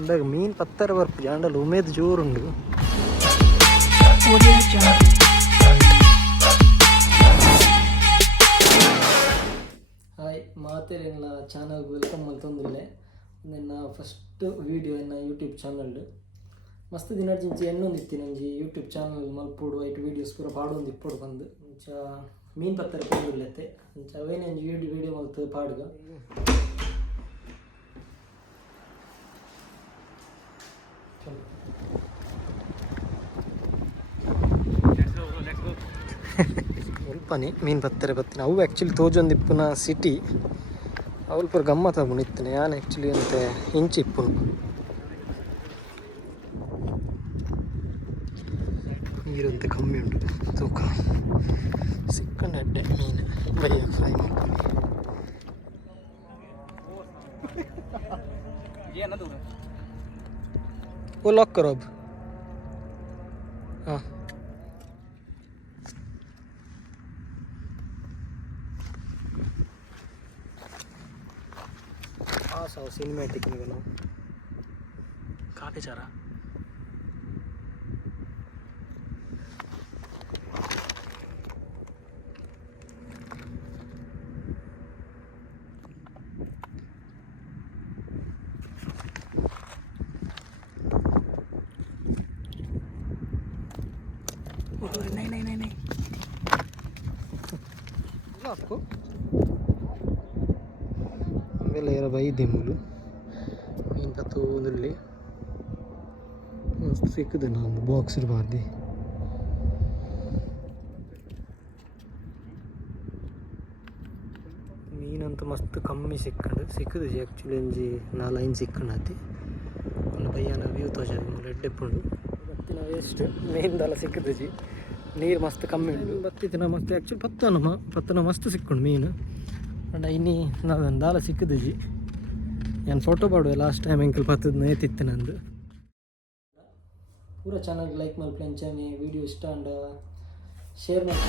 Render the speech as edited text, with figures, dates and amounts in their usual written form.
ಇಂದಾಗ ಮೀನು ಪತ್ತರ ಬರ್ಪು ಜಾಂಡಲ್ಲಿ ಉಮೇದು ಜೋರುಂಡು. ಹಾಯ್ ಮಾತೇರಿನ ಚಾನಲ್ಗೆ ವೆಲ್ಕಮ್ ಮಲ್ತೊಂದಿಲ್ಲೆ. ನನ್ನ ಫಸ್ಟ್ ವೀಡಿಯೋ ಎನ್ನ ಯೂಟ್ಯೂಬ್ ಚಾನಲ್ ಮಸ್ತ್ ದಿನರ್ಜಿಂಚಿ ಎನ್ನೊಂದಿತ್ತಿ ನಂಜಿ ಯೂಟ್ಯೂಬ್ ಚಾನಲ್ ಮಲ್ಪೋಡು ಐಟ್ ವೀಡಿಯೋಸ್ ಪೂರ ಪಾಡೊಂದು ಇಪ್ಪೊಡು ಬಂದು ಇಂಚ ಮೀನು ಪತ್ತರ ಪೋಂದುಲ್ಲೆತ್ತೆ ಇಂಚ ಅವೇನೆ ಒಂಜಿ ವೀಡಿಯೋ ಮಲ್ತು ಪಾಡ್ಗ. ಸ್ವಲ್ಪನೇ ಮೀನು ಪತ್ತರ ಬತ್ತಿನ ಅವು ಆ್ಯಕ್ಚುಲಿ ತೋಜೊಂದಿಪ್ಪುನ ಸಿಟಿ ಅವಳು ಪೂರ ಗಮ್ಮತ್ ಆಗ್ಬಿಟ್ಟಿತ್ತನೆ. ನಾನು ಆ್ಯಕ್ಚುಲಿ ಅಂತೆ ಇಂಚಿಪ್ಪುನು ನೀರಂತೆ ಕಮ್ಮಿ ಉಂಟು ತೂಕ ಸಿಕ್ಕಂಡು ಅಡ್ಡೆ ಮೀನು ಬೈಯ ಫ್ರೈ ಮಾಡ್ಕೊಂಡು ಓ ಲಾಕ್ ಕರೋ ಅಬ್. ಹಾಂ साव सिनेमैटिक में बनाओ काफी चारा नहीं आपको ಬೇರೆ ಬೈದೆ ಮೂಲು ಮೀನು ಪತ್ತೋದಲ್ಲಿ ಮಸ್ತ್ ಸಿಕ್ಕದೆ ನಾನು ಬಾಕ್ಸ್ ಇರಬಾರ್ದು. ಮೀನಂತೂ ಮಸ್ತ್ ಕಮ್ಮಿ ಸಿಕ್ಕಂಡು ಸಿಕ್ಕದು ಆ್ಯಕ್ಚುಲಿ ಒಂಜಿ 4-5 ಸಿಕ್ಕಂಡು ಒಂದು ಬಯ್ಯನ ವ್ಯೂ ತೋಜ ಎಡ್ಡೆಪ್ಪುಂಡು ಬತ್ತಿನ ವೇಸ್ಟ್ ಮೀನ್ದೆಲ್ಲ ಸಿಕ್ಕದು ಜಿ. ನೀರು ಮಸ್ತ್ ಕಮ್ಮಿ ಉಂಡು ಬತ್ತಿನ ಮಸ್ತ್ ಆ್ಯಕ್ಚುಲಿ ಪತ್ತನ ಮಸ್ತ್ ಸಿಕ್ಕುಂಡು ಮೀನು ಅಂಡ ಇನ್ನಿ ನಾನು ದಾಲ ಸಿಕ್ಕದು ಜಿ. ನಾನು ಫೋಟೋ ಪಾಡುವೆ ಲಾಸ್ಟ್ ಟೈಮ್ ಎಂಕಲ್ ಪತ್ತದ ನೇತಿತ್ತು ನಂದು. ಪೂರ ಚಾನಲ್ಗೆ ಲೈಕ್ ಮಲ್ಪೆ ಅಂಚಾನೆ ವಿಡಿಯೋ ಇಷ್ಟ ಅಂಡ ಶೇರ್ ಮಾಡಿ.